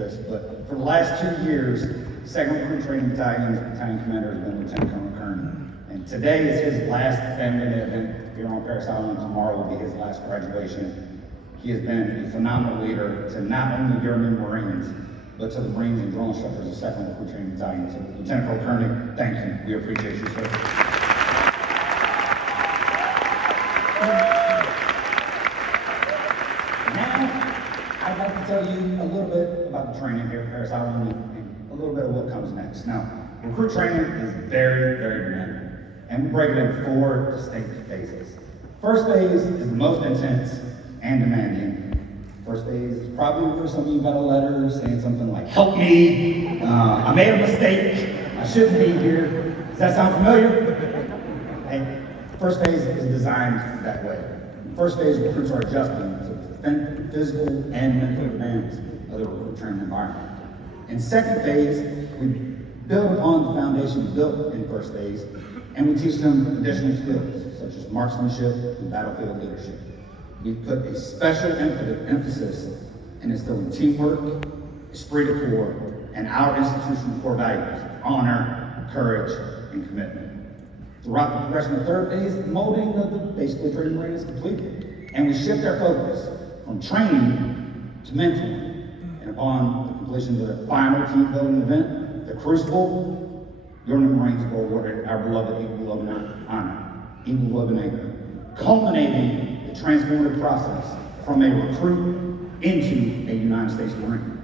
But for the last 2 years, 2nd Recruit Training Battalion's battalion commander has been Lieutenant Colonel Kearney. And today is his last family event here on Paris Island. Tomorrow will be his last graduation. He has been a phenomenal leader to not only your new Marines, but to the Marines and drill instructors of 2nd Recruit Training Battalion. So Lieutenant Colonel Kearney, thank you. We appreciate you, sir. I'd like to tell you a little bit about the training here at Paris Island and a little bit of what comes next. Now, recruit training is very, very demanding, and we break it into 4 distinct phases. First phase is the most intense and demanding. First phase is probably where some of you got a letter saying something like, "Help me, I made a mistake, I shouldn't be here." Does that sound familiar? Hey, first phase is designed that way. First phase, recruits are adjusting to physical and mental demands of the recruit training environment. In second phase, we build upon the foundation built in first phase, and we teach them additional skills, such as marksmanship and battlefield leadership. We put a special emphasis in instilling teamwork, esprit de corps, and our institutional core values: honor, courage, and commitment. Throughout the progression of third phase, the molding of the basically training Marine is completed, and we shift our focus from training to mentoring. And upon the completion of the final team building event, the Crucible, your new Marines will award our beloved Eagle Beloved honor, Eagle Beloved Anchor, culminating the transformative process from a recruit into a United States Marine.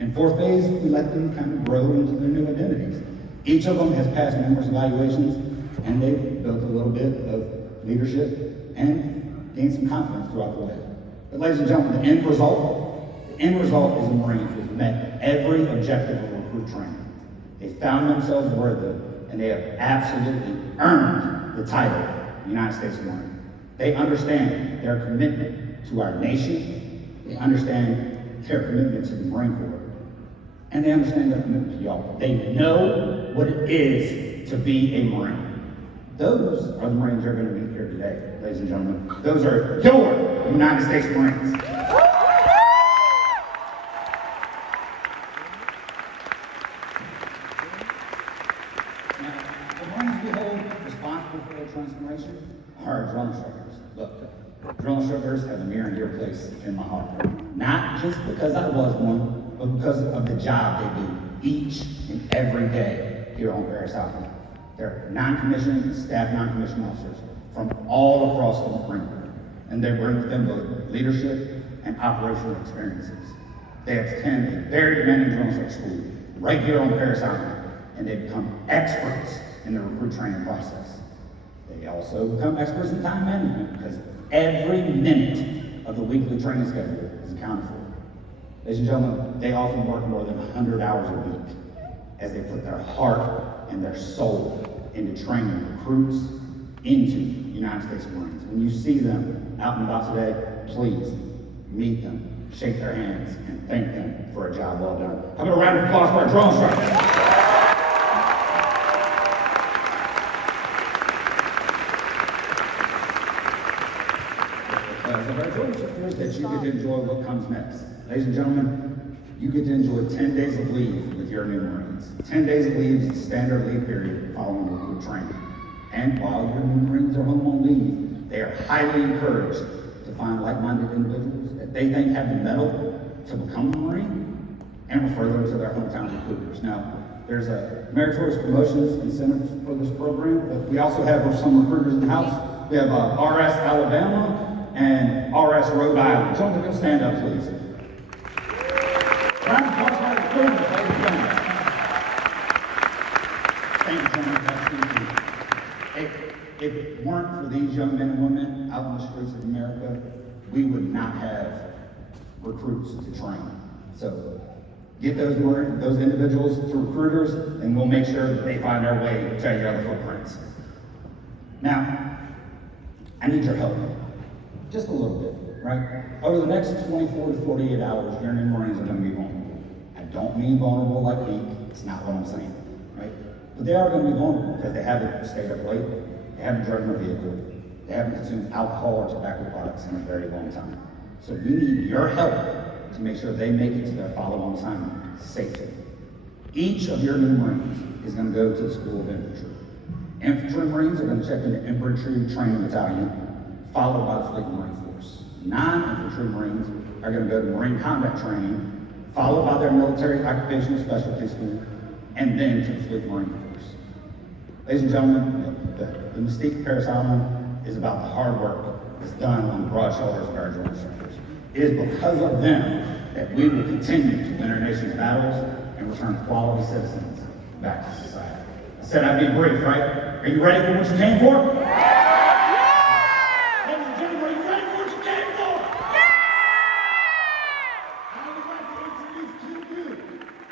In fourth phase, we let them kind of grow into their new identities. Each of them has passed numerous evaluations, and they've built a little bit of leadership and gained some confidence throughout the way. But ladies and gentlemen, the end result is a Marine who has met every objective of recruit training. They found themselves worthy, and they have absolutely earned the title United States Marine. They understand their commitment to our nation, they understand their commitment to the Marine Corps, and they understand their commitment to y'all. They know what it is to be a Marine. Those are the Marines you're going to meet here today, ladies and gentlemen. Those are your United States Marines. Now, the Marines we hold responsible for their transformation are our drill instructors. Look, drill instructors have a near and dear place in my heart. Not just because I was one, but because of the job they do each and every day here on Paris Island. They're non-commissioned and staff non-commissioned officers from all across the Marine Corps, and they bring with them both leadership and operational experiences. They attend a very demanding drill instructor school right here on Paris Island, and they become experts in the recruit training process. They also become experts in time management because every minute of the weekly training schedule is accounted for. Ladies and gentlemen, they often work more than 100 hours a week as they put their heart and their soul into training recruits into United States Marines. When you see them out and about today, please meet them, shake their hands, and thank them for a job well done. How about a round of applause for our drill instructors? Because of our drill instructors, that you get to enjoy what comes next. Ladies and gentlemen, you get to enjoy 10 days of leave with your new Marines. 10 days of leave is the standard leave period following recruit training. And while your new Marines are home on leave, they are highly encouraged to find like-minded individuals that they think have the mettle to become a Marine and refer them to their hometown recruiters. Now, there's a meritorious promotions incentives for this program, but we also have some recruiters in the house. We have RS Alabama and RS Rhode Island. Gentlemen, go stand up, please. Round of applause for our recruiters, ladies and gentlemen. Thank you, gentlemen. If it weren't for these young men and women out in the streets of America, we would not have recruits to train. So get those individuals to recruiters, and we'll make sure that they find their way to your other footprints. Now, I need your help, just a little bit, right? Over the next 24 to 48 hours, your new Marines are going to be vulnerable. I don't mean vulnerable like weak, it's not what I'm saying, right? But they are going to be vulnerable because they haven't stayed up late, they haven't driven a vehicle, they haven't consumed alcohol or tobacco products in a very long time. So we need your help to make sure they make it to their follow-on assignment safely. Each of your new Marines is going to go to the School of Infantry. Infantry Marines are going to check into Infantry Training Battalion, followed by the Fleet Marine Force. Non-infantry Marines are going to go to Marine Combat Training, followed by their Military Occupational Specialty School, and then to the Fleet Marine Force. Ladies and gentlemen, the mystique of Paris Island is about the hard work that's done on the broad shoulders of our joint instructors. It is because of them that we will continue to win our nation's battles and return quality citizens back to society. I said I'd be brief, right? Are you ready for what you came for? Ladies and gentlemen, are you ready for what you came for? I would like to introduce to you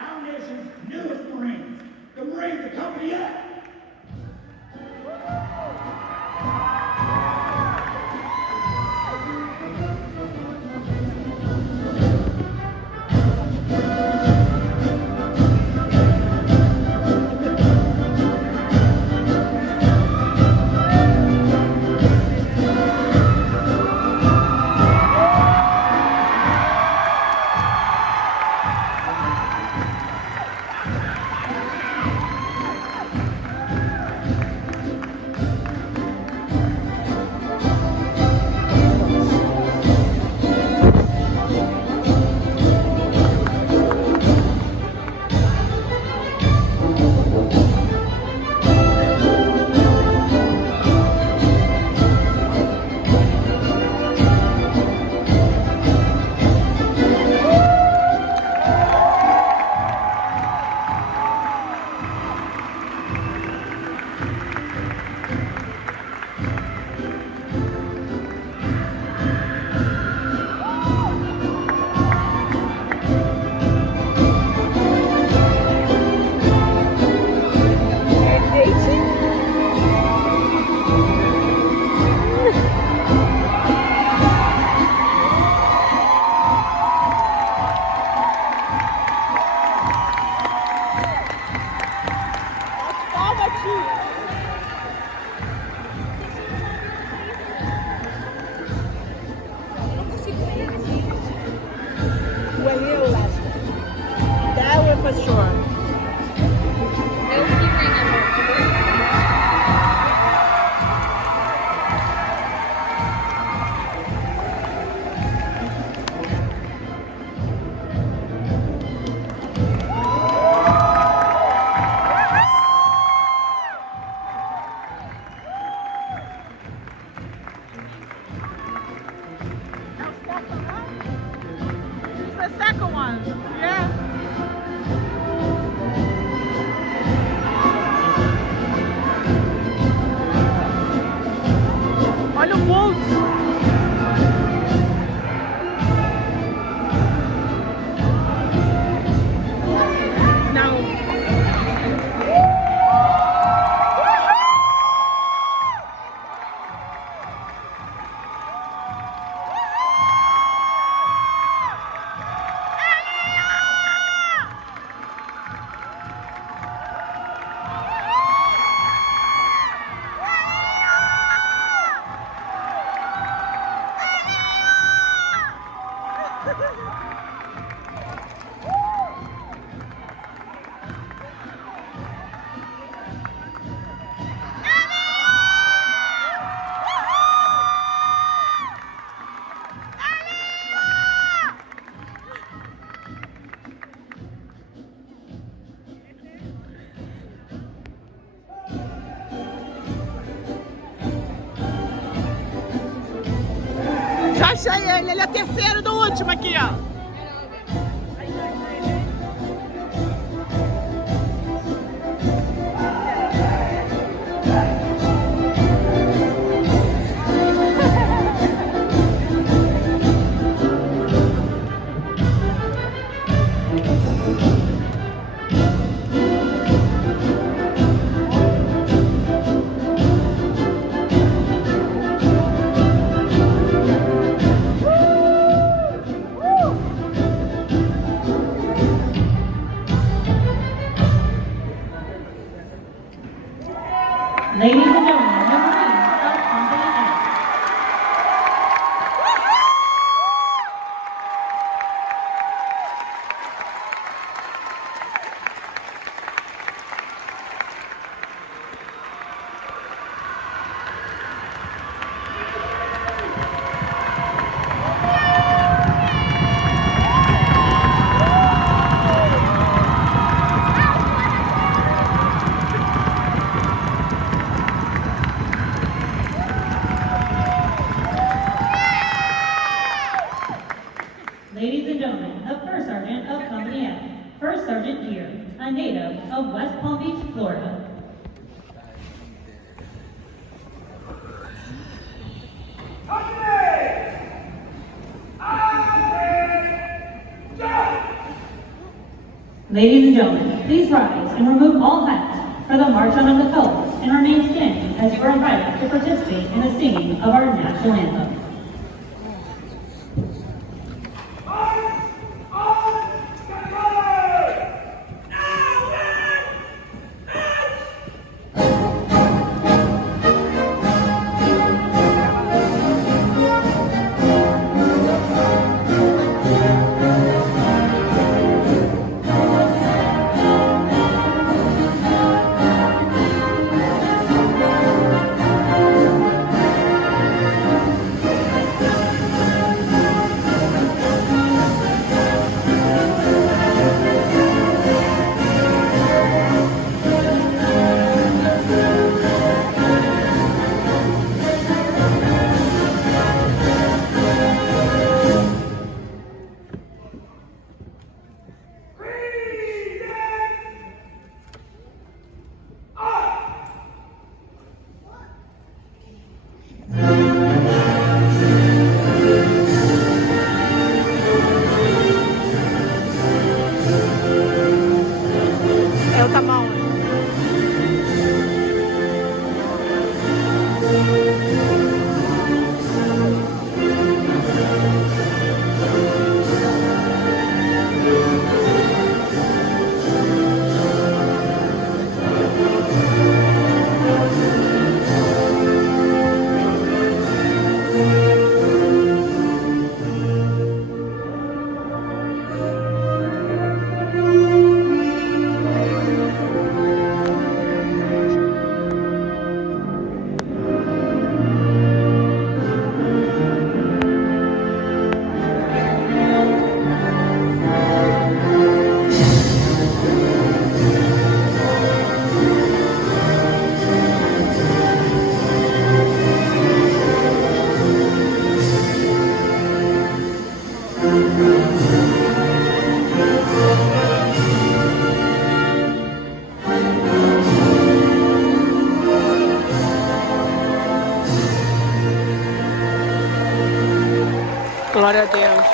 our nation's newest Marines, the Marines of Company A. Já achei ele é o terceiro do último aqui, ó. Ladies and gentlemen, the Marines of Company A. First Sergeant Deere, a native of West Palm Beach, Florida. Ladies and gentlemen, please rise and remove all hats for the March On of the Colors and remain standing as you are invited to participate in the singing of our national anthem. É o tamanho. Glória a Deus.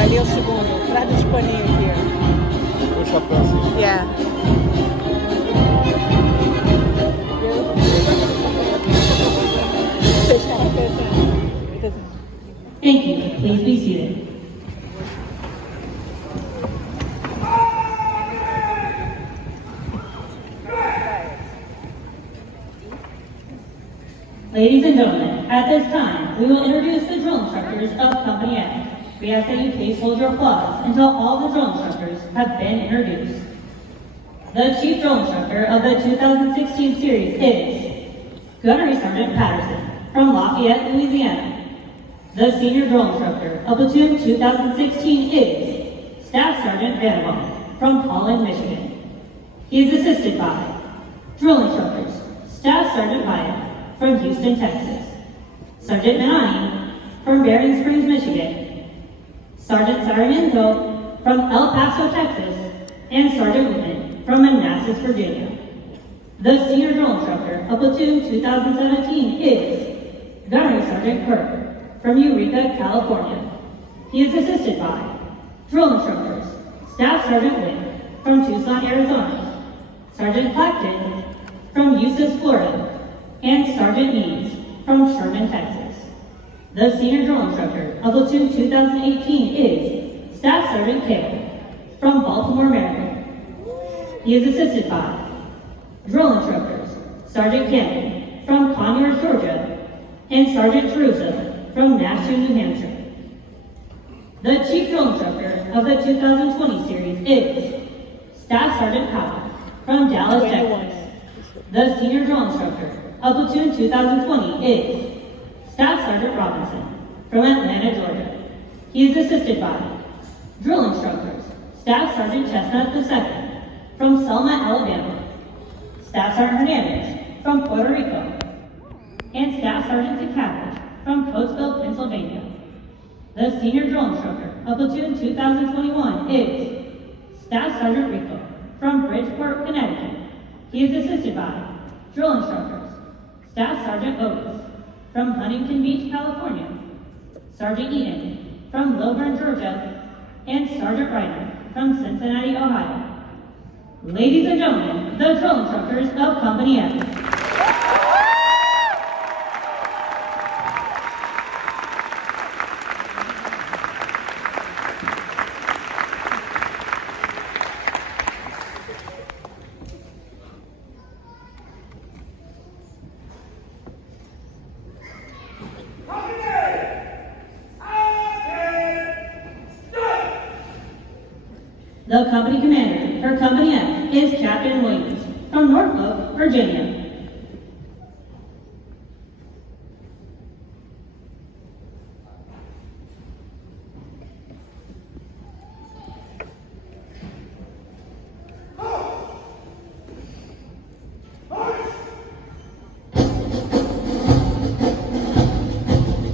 Ali é o segundo, frada de paninho aqui. Puxa pra cima. Yeah. Thank you. Please be seated. Ladies and gentlemen, at this time, we will introduce the drill instructors of Company A. We ask that you please hold your applause until all the drill instructors have been introduced. The Chief Drill Instructor of the 2016 series is Gunnery Sergeant Patterson from Lafayette, Louisiana. The Senior Drill Instructor of Platoon 2016 is Staff Sergeant Vanderbilt from Holland, Michigan. He is assisted by Drill Instructors Staff Sergeant Hyatt from Houston, Texas, Sergeant Manani from Bering Springs, Michigan, Sergeant Sarmiento from El Paso, Texas, and Sergeant Whitman from Manassas, Virginia. The Senior Drill Instructor of Platoon 2017 is Gunnery Sergeant Kirk from Eureka, California. He is assisted by Drill Instructors Staff Sergeant Witt from Tucson, Arizona, Sergeant Clacton from Eustis, Florida, and Sergeant Means from Sherman, Texas. The senior drill instructor of platoon 2018 is Staff Sergeant Cale from Baltimore, Maryland. He is assisted by drill instructors Sergeant Cannon from Conyers, Georgia, and Sergeant Caruso from Nashua, New Hampshire. The chief drill instructor of the 2020 series is Staff Sergeant Powell from Dallas, Texas. The senior drill instructor of platoon 2020 is Staff Sergeant Robinson from Atlanta, Georgia. He is assisted by drill instructors Staff Sergeant Chestnut II from Selma, Alabama, Staff Sergeant Hernandez from Puerto Rico, and Staff Sergeant Cabbage from Coatesville, Pennsylvania. The senior drill instructor of platoon 2021 is Staff Sergeant Rico from Bridgeport, Connecticut. He is assisted by drill instructors Staff Sergeant Otis from Huntington Beach, California, Sergeant Eden from Lilburn, Georgia, and Sergeant Ryder from Cincinnati, Ohio. Ladies and gentlemen, the drill instructors of Company F. The company commander for Company F is Captain Williams from Norfolk, Virginia.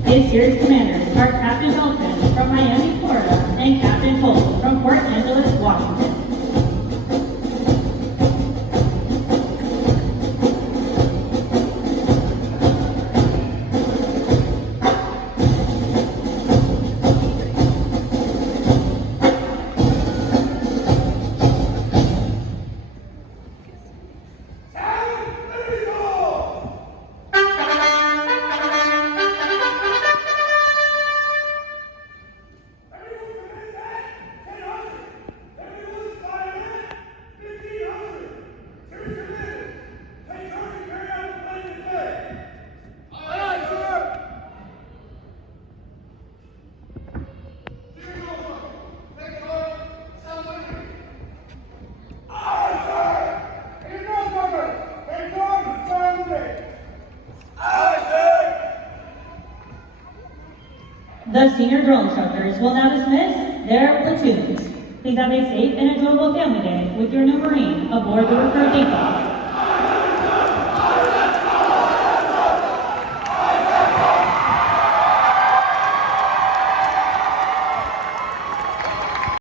His series commanders are Captain Dalton from Miami, Florida, and Captain Cole from Port Angeles, Washington. The senior drill instructors will now dismiss their platoons. Please have a safe and enjoyable family day with your new Marine aboard the recruit takeoff.